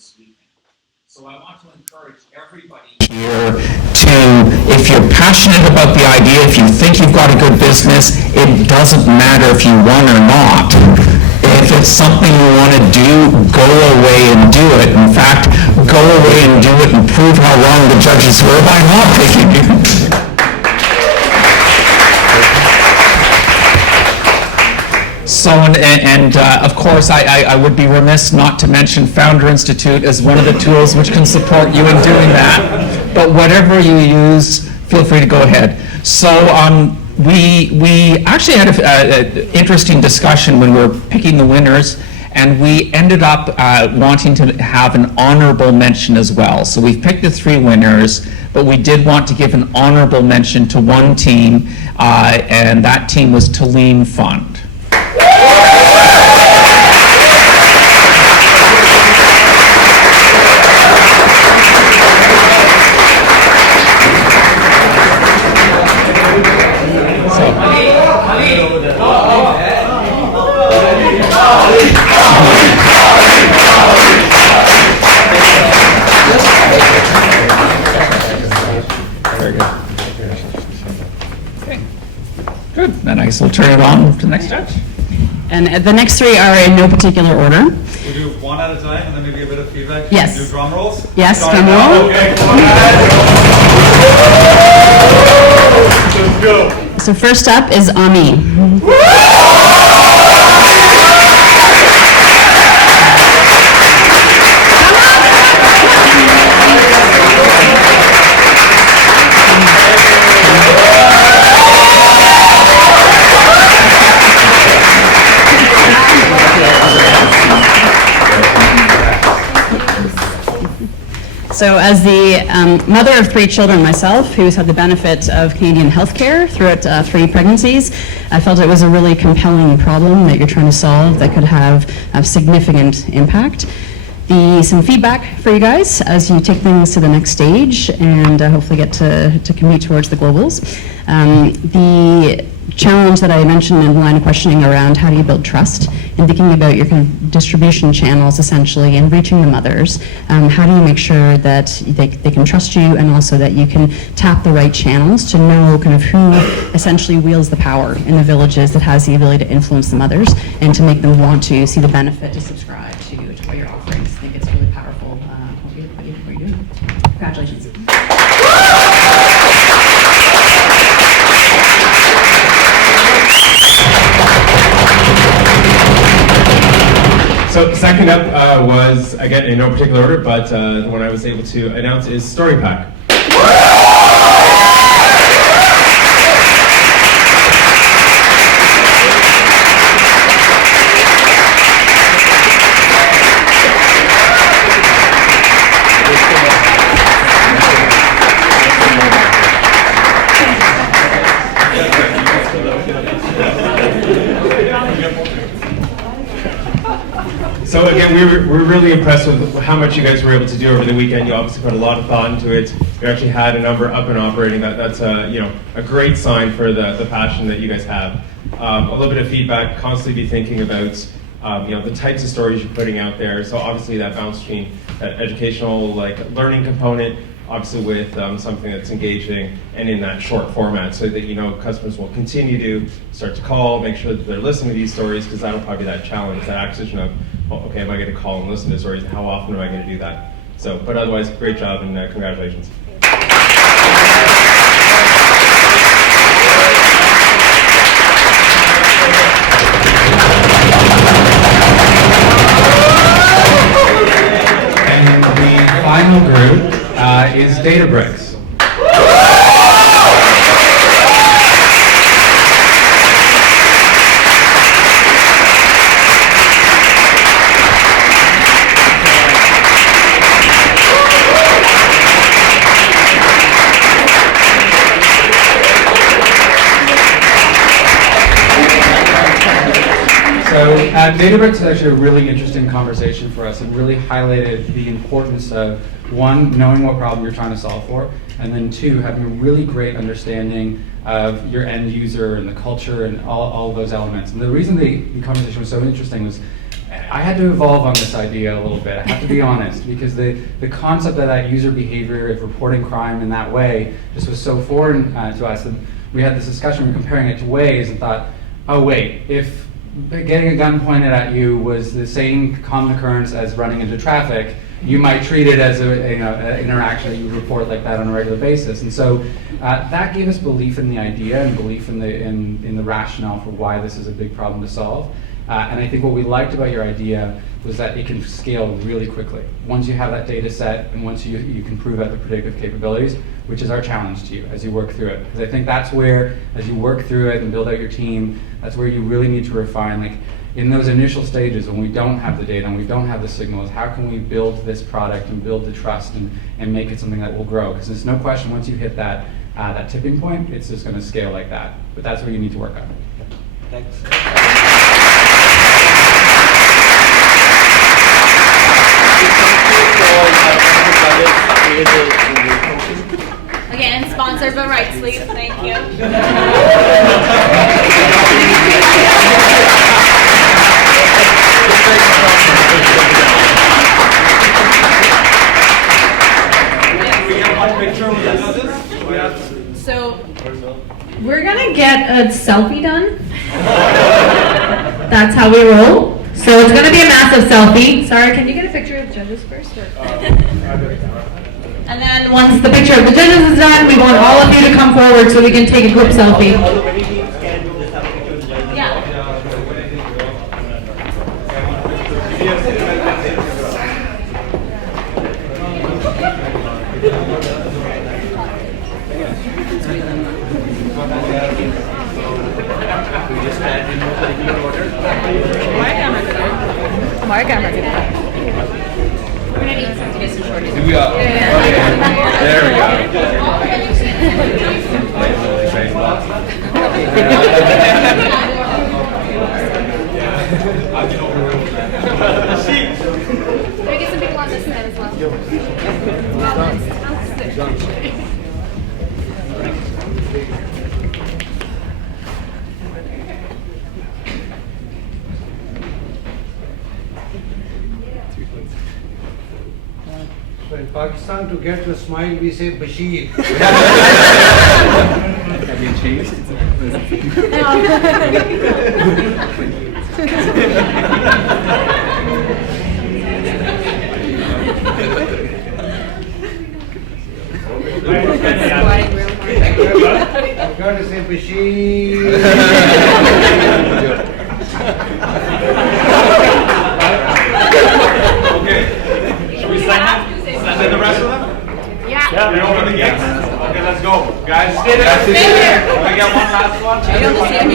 this weekend. So I want to encourage everybody here to, if you're passionate about the idea, if you think you've got a good business, it doesn't matter if you won or not. If it's something you want to do, go away and do it. In fact, go away and do it and prove how wrong the judges were by not picking you. So, of course, I would be remiss not to mention Founder Institute as one of the tools which can support you in doing that. But whatever you use, feel free to go ahead. So we actually had an interesting discussion when we were picking the winners, and we ended up wanting to have an honorable mention as well. So we've picked the 3 winners, but we did want to give an honorable mention to one team, and that team was Talim Fund. Very good. Okay. Good. Then I guess we'll turn it on to the next judge. And the next 3 are in no particular order. We'll do one at a time and then maybe a bit of feedback. Yes. Do drum rolls? Yes, drum roll. Okay, come on. Let's go. So first up is Ami. So as the mother of 3 children myself, who's had the benefit of Canadian healthcare throughout 3 pregnancies, I felt it was a really compelling problem that you're trying to solve that could have a significant impact. Some feedback for you guys as you take things to the next stage and hopefully get to compete towards the globals. The challenge that I mentioned in the line of questioning around how do you build trust and thinking about your kind of distribution channels essentially and reaching the mothers. How do you make sure that they can trust you and also that you can tap the right channels to know kind of who essentially wields the power in the villages that has the ability to influence the mothers and to make them want to see the benefit to subscribe to what you're offering. I think it's really powerful. What you're doing. Congratulations. So second up was, again, in no particular order, but the one I was able to announce is Story Pack. So again, we're really impressed with how much you guys were able to do over the weekend. You obviously put a lot of thought into it. You actually had a number up and operating. That's a great sign for the passion that you guys have. A little bit of feedback. Constantly be thinking about the types of stories you're putting out there. So obviously that balance between that educational learning component, obviously with something that's engaging and in that short format, so that customers will continue to start to call, make sure that they're listening to these stories, because that'll probably be that challenge, that acquisition of, well, okay, am I going to call and listen to stories? How often am I going to do that? So, but otherwise, great job and congratulations. And the final group is Databricks. So Databricks is actually a really interesting conversation for us. It really highlighted the importance of, one, knowing what problem you're trying to solve for, and then two, having a really great understanding of your end user and the culture and all of those elements. And the reason the conversation was so interesting was I had to evolve on this idea a little bit. I have to be honest, because the concept of that user behavior of reporting crime in that way just was so foreign to us. And we had this discussion, we were comparing it to Waze and thought, oh wait, if getting a gun pointed at you was the same common occurrence as running into traffic, you might treat it as an interaction that you would report like that on a regular basis. And so that gave us belief in the idea and belief in the rationale for why this is a big problem to solve. And I think what we liked about your idea was that it can scale really quickly. Once you have that data set and once you can prove out the predictive capabilities, which is our challenge to you as you work through it. Because I think that's where, as you work through it and build out your team, that's where you really need to refine. Like in those initial stages when we don't have the data and we don't have the signals, how can we build this product and build the trust and make it something that will grow? Because there's no question once you hit that tipping point, it's just going to scale like that. But that's where you need to work on. Thanks. Again, sponsored by Right Sleep. Thank you. We get one picture with the judges. So, we're gonna get a selfie done. That's how we roll. So it's gonna be a massive selfie. Sorry, can you get a picture of the judges first? And then once the picture of the judges is done, we want all of you to come forward so we can take a group selfie. All the winning teams can just have a picture with the judges. Yeah. My camera did that. We're gonna need some to get some shorties. Here we are. There we Can we get some people on this side as well? So in Pakistan, to get a smile, we say Bashir. Have you changed? I've got to say Bashir. Okay. Should we sign them? Sign the rest of them? Yeah. You open the gates? Okay, let's go. Guys, stay there. Stay there. Can we get one last one? You don't see him.